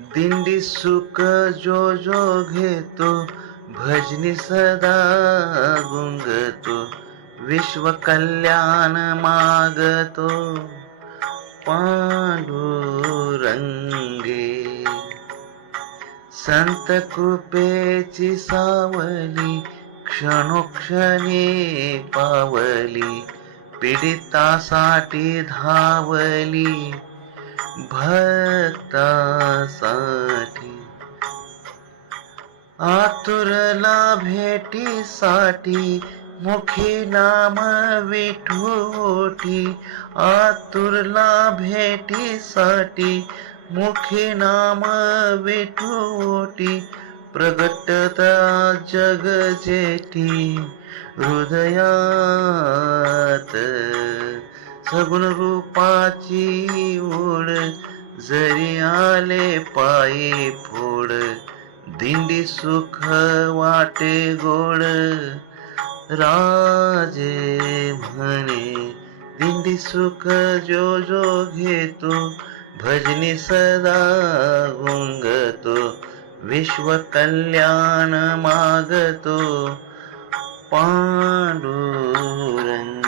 दिंडी सुख जो जो घेतो, भजनी सदा गुंगतो, विश्व कल्याण मागतो पांडुरंगे. संत कृपेची सावली क्षणोक्षणी पावली, पीडितासाठी धावली भक्तासाठी. आतुरला भेटीसाठी मुखी नाम विठोटी. आतुरला भेटीसाठी मुखी नाम विठोटी. प्रगटता जग जेठी हृदयात, सगुण रूपाची ओढ जरी आले पायी फोड. दिंडी सुख वाटे गोड राजे म्हणे. दिंडी सुख जो जो घेतो, भजनी सदा गुंगतो, विश्व कल्याण मागतो पांडुरंग.